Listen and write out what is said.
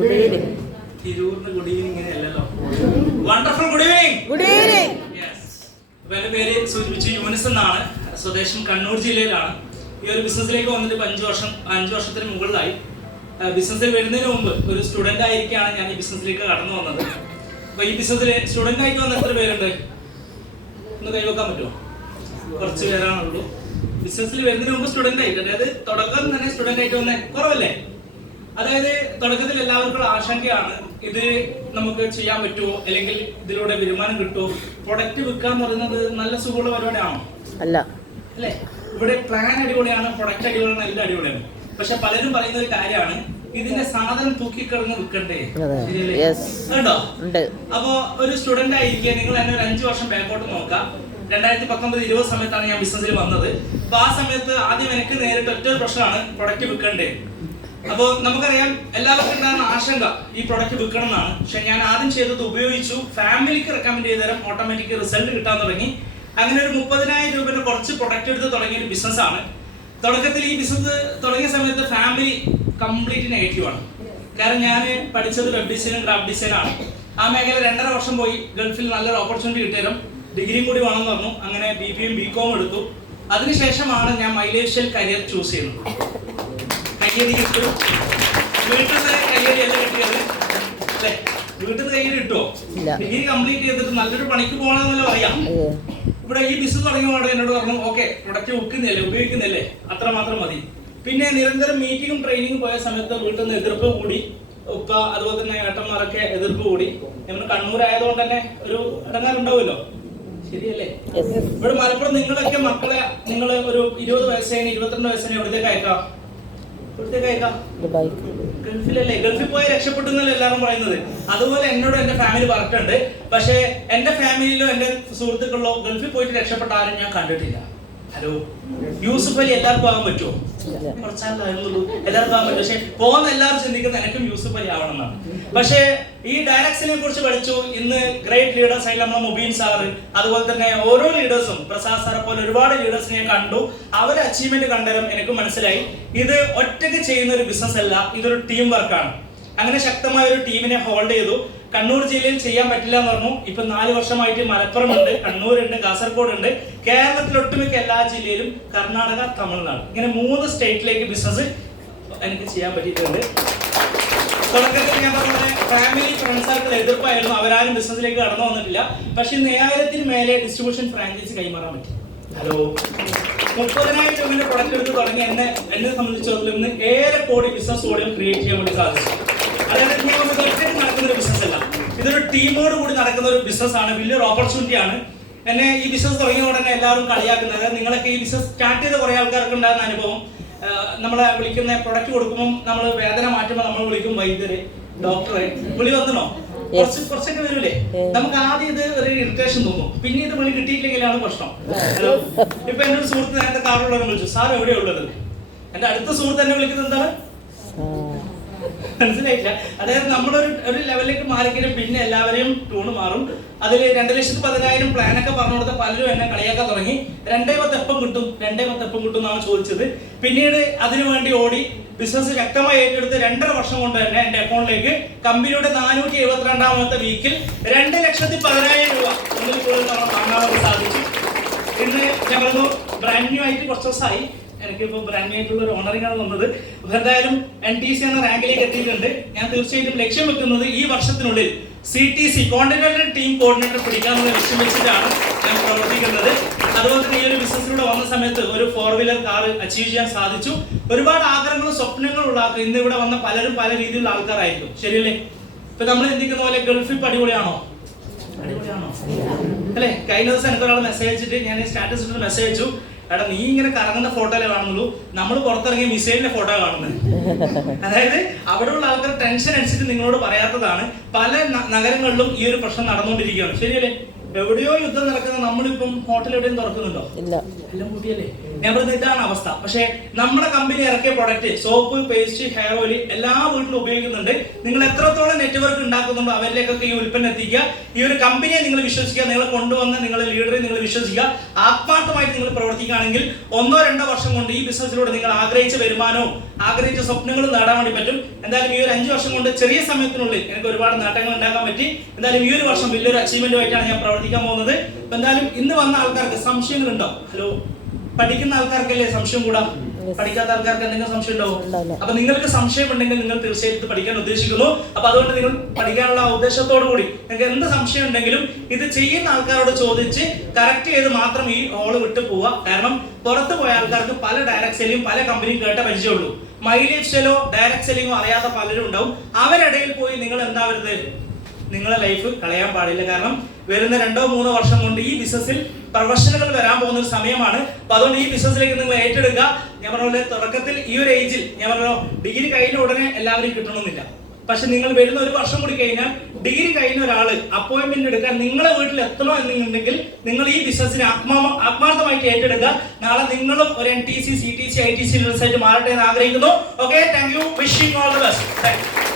Good evening. തിരൂരിന് good evening ഇങ്ങനെയല്ലല്ലോ. Wonderful good evening. Good evening. അപ്പോൾ എൻ്റെ പേര് സൂചിപ്പിച്ച് യൂനിസ് എന്നാണ്. സ്വദേശം കണ്ണൂർ ജില്ലയിലാണ്. ഈ ഒരു ബിസിനസ്സിലേക്ക് വന്നിട്ട് 5 വർഷത്തിന് മുകളിലായി. ബിസിനസ്സിൽ വരുന്നതിന് മുമ്പ് ഒരു സ്റ്റുഡൻ്റ് ആയിരിക്കാണ് ഞാൻ ഈ ബിസിനസ്സിലേക്ക് കടന്നു വന്നത്. അപ്പോൾ ഈ ബിസിനസ്സിൽ സ്റ്റുഡൻ്റ് ആയിട്ട് വന്ന എത്ര പേരുണ്ട്? ഒന്ന് കൈവെക്കാൻ പറ്റുമോ? കുറച്ച് പേരാണുള്ളൂ. ബിസിനസ്സിൽ വരുന്നതിന് മുമ്പ് സ്റ്റുഡൻ്റ് ആയിട്ട്, അതായത് തുടക്കം തന്നെ സ്റ്റുഡൻ്റ് ആയിട്ട് വന്നേ കുറവല്ലേ? അതായത് തുടക്കത്തിൽ എല്ലാവർക്കും ആശങ്കയാണ്, ഇത് നമുക്ക് ചെയ്യാൻ പറ്റുമോ, അല്ലെങ്കിൽ ഇതിലൂടെ വരുമാനം കിട്ടുമോ, പ്രൊഡക്റ്റ് വിൽക്കുക എന്ന് പറയുന്നത് നല്ല സുഖമുള്ള പരിപാടിയാണോ? അല്ല അല്ലേ? ഇവിടെ പ്ലാൻ അടിപൊളിയാണ്, പ്രൊഡക്റ്റ് അടിപൊളിയാണ്, എല്ലാം അടിപൊളിയാണ്. പക്ഷെ പലരും പറയുന്ന ഒരു കാര്യമാണ്, ഇതിന്റെ സാധനം തൂക്കിക്കിടന്ന് വിൽക്കണ്ടേ? കേട്ടോ? അപ്പോ ഒരു സ്റ്റുഡന്റ് ആയിരിക്കും നിങ്ങൾ എന്നെ ഒരു 5 വർഷം ബാക്കോട്ട് നോക്കാം. 2019-20 സമയത്താണ് ഞാൻ ബിസിനസ്സിൽ വന്നത്. അപ്പൊ ആ സമയത്ത് ആദ്യം എനിക്ക് നേരിട്ട് ഒറ്റ പ്രശ്നമാണ്, പ്രൊഡക്റ്റ് വിൽക്കണ്ടേ. അപ്പോൾ നമുക്കറിയാം എല്ലാവർക്കും ഉണ്ടാകുന്ന ആശങ്ക ഈ പ്രൊഡക്റ്റ് വിൽക്കണം എന്നാണ്. പക്ഷെ ഞാൻ ആദ്യം ചെയ്തത് ഉപയോഗിച്ചു, ഫാമിലിക്ക് റെക്കമെൻഡ് ചെയ്ത് തരാം, ഓട്ടോമാറ്റിക് റിസൾട്ട് കിട്ടാൻ തുടങ്ങി. അങ്ങനെ ഒരു 30,000 രൂപയുടെ കുറച്ച് പ്രൊഡക്റ്റ് എടുത്ത് തുടങ്ങിയ ഒരു ബിസിനസ്സാണ്. തുടക്കത്തിൽ ഈ ബിസിനസ് തുടങ്ങിയ സമയത്ത് ഫാമിലി കംപ്ലീറ്റ് നെഗറ്റീവാണ്. കാരണം ഞാൻ പഠിച്ചത് വെബ് ഡിസൈനും ഗ്രാഫിക് ഡിസൈനാണ്. ആ മേഖല 2.5 വർഷം പോയി. ഗൾഫിൽ നല്ലൊരു ഓപ്പർച്യൂണിറ്റി കിട്ടിയാലും ഡിഗ്രിയും കൂടി വേണമെന്ന് പറഞ്ഞു. അങ്ങനെ BBA BCom എടുത്തു. അതിനുശേഷമാണ് ഞാൻ മൈലേഷ്യൽ കരിയർ ചൂസ് ചെയ്യുന്നത്. കയ്യടി കിട്ടും, വീട്ടിൽ നിന്ന് കയ്യടി അല്ല കിട്ടിയത് അല്ലേ? വീട്ടിൽ നിന്ന് കയ്യടി കിട്ടുമോ? ഡിഗ്രി കംപ്ലീറ്റ് ചെയ്തിട്ട് നല്ലൊരു പണിക്ക് പോകണമെന്നല്ലോ അറിയാം. ഇവിടെ ഈ ബിസിനസ് തുടങ്ങിയപാട് എന്നോട് പറഞ്ഞു, ഓക്കെ പ്രൊഡക്റ്റ് വിൽക്കുന്നില്ലേ, ഉപയോഗിക്കുന്നില്ലേ, അത്രമാത്രം മതി. പിന്നെ നിരന്തരം മീറ്റിംഗും ട്രെയിനിങ്ങും പോയ സമയത്ത് വീട്ടിൽ നിന്ന് എതിർപ്പ് കൂടി. ഉപ്പ അതുപോലെ തന്നെ ഏട്ടന്മാരൊക്കെ എതിർപ്പ് കൂടി. നമ്മൾ കണ്ണൂർ ആയതുകൊണ്ട് തന്നെ ഒരു ഇടങ്ങാറുണ്ടാവുമല്ലോ, ശരിയല്ലേ? ഇവിടെ മലപ്പുറം നിങ്ങളൊക്കെ മക്കളെ നിങ്ങൾ ഒരു 20 വയസ്സേന് 22 വയസ്സിന് എവിടത്തേക്ക് അയക്കാം? ഗൾഫിലല്ലേ? ഗൾഫിൽ പോയി രക്ഷപ്പെട്ടു എന്നല്ലേ എല്ലാവരും പറയുന്നത്. അതുപോലെ എന്നോട് എന്റെ ഫാമിലി പറഞ്ഞിട്ടുണ്ട്. പക്ഷെ എന്റെ ഫാമിലിയിലോ എന്റെ സുഹൃത്തുക്കളിലോ ഗൾഫിൽ പോയിട്ട് രക്ഷപ്പെട്ട ആരും ഞാൻ കണ്ടിട്ടില്ല. ഹലോ, യൂസുഫ് അലി എല്ലാവർക്കും ആകാൻ പറ്റുമോ? കുറച്ചാളുള്ളൂ, എല്ലാവർക്കും ആകാൻ പറ്റും. പക്ഷെ പോകുന്ന എല്ലാവരും ചിന്തിക്കുന്നത് എനിക്കും യൂസുഫ് അലി ആവണം എന്നാണ്. പക്ഷേ ഈ ഡയറക്ട്സിനെ കുറിച്ച് പഠിച്ചു. ഇന്ന് ഗ്രേറ്റ് ലീഡേഴ്സ് ആയിട്ട് നമ്മുടെ മുബീൻ സാറ്, അതുപോലെ തന്നെ ഓരോ ലീഡേഴ്സും, പ്രസാദ് സാറെ പോലെ ഒരുപാട് ലീഡേഴ്സിനെ കണ്ടു. അവരുടെ അച്ചീവ്മെന്റ് കണ്ടതും എനിക്ക് മനസ്സിലായി, ഇത് ഒറ്റയ്ക്ക് ചെയ്യുന്ന ഒരു ബിസിനസ് അല്ല, ഇതൊരു ടീം വർക്കാണ്. അങ്ങനെ ശക്തമായ ഒരു ടീമിനെ ഹോൾഡ് ചെയ്തു. കണ്ണൂർ ജില്ലയിൽ ചെയ്യാൻ പറ്റില്ല എന്ന് പറഞ്ഞു. ഇപ്പൊ 4 വർഷമായിട്ട് മലപ്പുറം ഉണ്ട്, കണ്ണൂരുണ്ട്, കാസർഗോഡ് ഉണ്ട്. കേരളത്തിൽ ഒട്ടുമിക്ക എല്ലാ ജില്ലയിലും, കർണാടക, തമിഴ്നാട്, ഇങ്ങനെ 3 സ്റ്റേറ്റിലേക്ക് ബിസിനസ് എനിക്ക് ചെയ്യാൻ പറ്റിയിട്ടുണ്ട്. തുടക്കത്തിൽ ഞാൻ പറഞ്ഞ ഫാമിലി ഫ്രണ്ട് സർക്കിൾ എതിർപ്പായിരുന്നു, അവരാരും ബിസിനസ്സിലേക്ക് കടന്നു വന്നിട്ടില്ല. പക്ഷെ 1000-ന് മേലെ ഡിസ്ട്രിബ്യൂഷൻ ഫ്രാഞ്ചൈസി കൈമാറാൻ പറ്റി. ഹലോ, 30,000 രൂപയുടെ പ്രൊഡക്റ്റ് എടുത്ത് തുടങ്ങി എന്നെ സംബന്ധിച്ചിടത്തോളം ഇന്ന് 7 കോടി ബിസിനസ് വോളിയം ക്രിയേറ്റ് ചെയ്യാൻ വേണ്ടി സാധിച്ചു. അതായത് ഒറ്റയ്ക്ക് നടക്കുന്ന ഒരു ബിസിനസ് അല്ല, ഇതൊരു ടീമോട് കൂടി നടക്കുന്ന ഒരു ബിസിനസ് ആണ്. വലിയൊരു ഓപ്പർച്യൂണിറ്റി ആണ്. എന്നെ ഈ ബിസിനസ് തുടങ്ങിയ ഉടനെ എല്ലാവരും കളിയാക്കുന്നത്, അതായത് നിങ്ങളൊക്കെ ഈ ബിസിനസ് സ്റ്റാർട്ട് ചെയ്ത കുറെ ആൾക്കാർക്ക് ഉണ്ടാകുന്ന അനുഭവം, നമ്മളെ വിളിക്കുന്ന പ്രൊഡക്റ്റ് കൊടുക്കുമ്പോൾ നമ്മൾ വേദന മാറ്റുമ്പോൾ നമ്മൾ വിളിക്കും വൈദ്യര്, ഡോക്ടറെ, വിളി വന്നോ? കുറച്ചൊക്കെ വരൂലേ? നമുക്ക് ആദ്യം ഇത് ഒരു ഇറിറ്റേഷൻ തോന്നും, പിന്നെ ഇത് വിളി കിട്ടിയില്ലെങ്കിലാണ് പ്രശ്നം. ഇപ്പൊ എന്റെ ഒരു സുഹൃത്ത് നേരത്തെ കാറുള്ളവരെ വിളിച്ചു, സാർ എവിടെയാ ഉള്ളത്? എന്റെ അടുത്ത സുഹൃത്ത് എന്നെ വിളിക്കുന്നത് എന്താണ്? മനസ്സിലായില്ല. അതായത് നമ്മളൊരു ലെവലിലേക്ക് മാറിക്കഴിഞ്ഞാൽ പിന്നെ എല്ലാവരെയും ടൂണ് മാറും. അതിൽ 2,10,000 പ്ലാനൊക്കെ പറഞ്ഞു കൊടുത്ത പലരും എന്നെ കളിയാക്കാൻ തുടങ്ങി. 2,10,000 എപ്പം കിട്ടും, 2,10,000 എപ്പം കിട്ടും എന്നാണ് ചോദിച്ചത്. പിന്നീട് അതിനുവേണ്ടി ഓടി ബിസിനസ് ശക്തമായി ഏറ്റെടുത്ത് 2.5 വർഷം കൊണ്ട് തന്നെ എന്റെ അക്കൗണ്ടിലേക്ക് കമ്പനിയുടെ 472ാമത്തെ വീക്കിൽ 2,10,000 രൂപ ഒന്നിൽ കൂടുതൽ വാങ്ങാൻ സാധിച്ചു. ഇന്ന് ഞങ്ങൾ ബ്രാൻഡ് ന്യൂ ആയിട്ട് കുറച്ച് ദിവസമായി. എനിക്കിപ്പോൾ ബ്രാൻഡ് ആയിട്ടുള്ള ഒരു ഓണറിംഗ് ആണ് വന്നത്. എന്തായാലും NTC എന്ന റാങ്കിലേക്ക് എത്തിയിട്ടുണ്ട്. ഞാൻ തീർച്ചയായിട്ടും ലക്ഷ്യം വെക്കുന്നത് ഈ വർഷത്തിനുള്ളിൽ CTC കോണ്ടിനെന്റൽ ടീം കോർഡിനേറ്റർ പിടിക്കാനുള്ള ലക്ഷ്യം വെച്ചിട്ടാണ് ഞാൻ പ്രവർത്തിക്കുന്നത്. അതുപോലെ തന്നെ ഈ ഒരു ബിസിനസ്സിലൂടെ വന്ന സമയത്ത് ഒരു 4-വീലർ കാർ അച്ചീവ് ചെയ്യാൻ സാധിച്ചു. ഒരുപാട് ആഗ്രഹങ്ങളും സ്വപ്നങ്ങളും ഉള്ള ഇന്ന് ഇവിടെ വന്ന പലരും പല രീതിയിലുള്ള ആൾക്കാരായിരിക്കും, ശരിയല്ലേ? ഇപ്പൊ നമ്മൾ ചിന്തിക്കുന്ന പോലെ ഗൾഫിൽ അടിപൊളിയാണോ? അടിപൊളിയാണോ അല്ലേ? കഴിഞ്ഞ ദിവസം എനിക്ക് ഒരാൾ മെസ്സേജ് അയച്ചിട്ട്, ഞാൻ സ്റ്റാറ്റസ് ഇട്ടിട്ട് മെസ്സേജ് അയച്ചു, എടാ നീ ഇങ്ങനെ കറങ്ങുന്ന ഫോട്ടോയിലേ കാണുന്നുള്ളൂ, നമ്മൾ പുറത്തിറങ്ങിയ മിസൈലിന്റെ ഫോട്ടോ കാണുന്നത്. അതായത് അവിടെയുള്ള ആൾക്കാർ ടെൻഷൻ അടിച്ചിട്ട് നിങ്ങളോട് പറയാത്തതാണ്. പല നഗരങ്ങളിലും ഈ ഒരു പ്രശ്നം നടന്നുകൊണ്ടിരിക്കുകയാണ്, ശരിയല്ലേ? എവിടെയോ യുദ്ധം നടക്കുന്ന നമ്മളിപ്പം ഹോട്ടൽ എവിടെയും തുറക്കുന്നുണ്ടോ? എല്ലാം കൂട്ടിയല്ലേ? ഞാൻ പറയുന്നത് ഇതാണ് അവസ്ഥ. പക്ഷേ നമ്മുടെ കമ്പനി ഇറക്കിയ product soap, paste, hair oil എല്ലാ വീട്ടിലും ഉപയോഗിക്കുന്നുണ്ട്. നിങ്ങൾ എത്രത്തോളം നെറ്റ്വർക്ക് ഉണ്ടാക്കുന്നുണ്ടോ അവരിലേക്കൊക്കെ ഈ ഉൽപ്പന്നം എത്തിക്കുക. ഈ ഒരു കമ്പനിയെ നിങ്ങൾ വിശ്വസിക്കുക, നിങ്ങളെ കൊണ്ടുവന്ന് നിങ്ങളെ ലീഡറെ നിങ്ങൾ വിശ്വസിക്കുക. ആത്മാർത്ഥമായിട്ട് നിങ്ങൾ പ്രവർത്തിക്കുകയാണെങ്കിൽ 1-2 വർഷം കൊണ്ട് ഈ ബിസിനസ്സിലൂടെ നിങ്ങൾ ആഗ്രഹിച്ച വരുമാനവും ആഗ്രഹിച്ച സ്വപ്നങ്ങളും നേടാൻ വേണ്ടി പറ്റും. എന്തായാലും ഈ ഒരു 5 വർഷം കൊണ്ട് ചെറിയ സമയത്തിനുള്ളിൽ എനിക്ക് ഒരുപാട് നേട്ടങ്ങൾ ഉണ്ടാക്കാൻ പറ്റി. എന്തായാലും ഈ ഒരു വർഷം വലിയൊരു അച്ചീവ്മെന്റുമായിട്ടാണ് ഞാൻ പ്രവർത്തിക്കാൻ പോകുന്നത്. എന്തായാലും ഇന്ന് വന്ന ആൾക്കാർക്ക് സംശയങ്ങളുണ്ടോ? ഹലോ, പഠിക്കുന്ന ആൾക്കാർക്കല്ലേ സംശയം കൂടാ, പഠിക്കാത്ത ആൾക്കാർക്ക് എന്തെങ്കിലും സംശയം ഉണ്ടാവും? അപ്പൊ നിങ്ങൾക്ക് സംശയം ഉണ്ടെങ്കിൽ നിങ്ങൾ തീർച്ചയായിട്ടും പഠിക്കാൻ ഉദ്ദേശിക്കുന്നു. അപ്പൊ അതുകൊണ്ട് നിങ്ങൾ പഠിക്കാനുള്ള ഉദ്ദേശത്തോടു കൂടി നിങ്ങൾക്ക് എന്ത് സംശയം ഉണ്ടെങ്കിലും ഇത് ചെയ്യുന്ന ആൾക്കാരോട് ചോദിച്ച് കറക്റ്റ് ചെയ്ത് മാത്രം ഈ ഹോള് വിട്ടു പോവുക. കാരണം പുറത്ത് പോയ ആൾക്കാർക്ക് പല ഡയറക്ട് സെല്ലിംഗ് പല കമ്പനിയും കേട്ട പരിചയമുള്ളൂ. മൈ ലൈഫ് സ്റ്റൈലോ ഡയറക്ട് സെല്ലിങ്ങോ അറിയാത്ത പലരും ഉണ്ടാവും. അവരിടയിൽ പോയി നിങ്ങൾ എന്താവരുത്, നിങ്ങളെ ലൈഫ് കളയാൻ പാടില്ല. കാരണം വരുന്ന 2-3 വർഷം കൊണ്ട് ഈ ബിസിനസ്സിൽ പ്രൊഫഷണലുകൾ വരാൻ പോകുന്ന ഒരു സമയമാണ്. അപ്പൊ അതുകൊണ്ട് ഈ ബിസിനസ്സിലേക്ക് നിങ്ങൾ ഏറ്റെടുക്കുക. ഞാൻ പറഞ്ഞ പോലെ തുടക്കത്തിൽ ഈ ഒരു ഏജിൽ ഞാൻ പറഞ്ഞ ഡിഗ്രി കഴിഞ്ഞ ഉടനെ എല്ലാവരും കിട്ടണമെന്നില്ല. പക്ഷെ നിങ്ങൾ വരുന്ന 1 വർഷം കൂടി കഴിഞ്ഞാൽ ഡിഗ്രി കഴിഞ്ഞ ഒരാള് അപ്പോയിന്റ്മെന്റ് എടുക്കാൻ നിങ്ങളെ വീട്ടിൽ എത്തണോ എന്നുണ്ടെങ്കിൽ നിങ്ങൾ ഈ ബിസിനസ്സിനെ ആത്മാർത്ഥമായിട്ട് ഏറ്റെടുക്കുക. നാളെ നിങ്ങളും ഒരു NTC, CTC, ITC ആയിട്ട് മാറട്ടെ എന്ന് ആഗ്രഹിക്കുന്നു. Okay, thank you. Wishing all the best.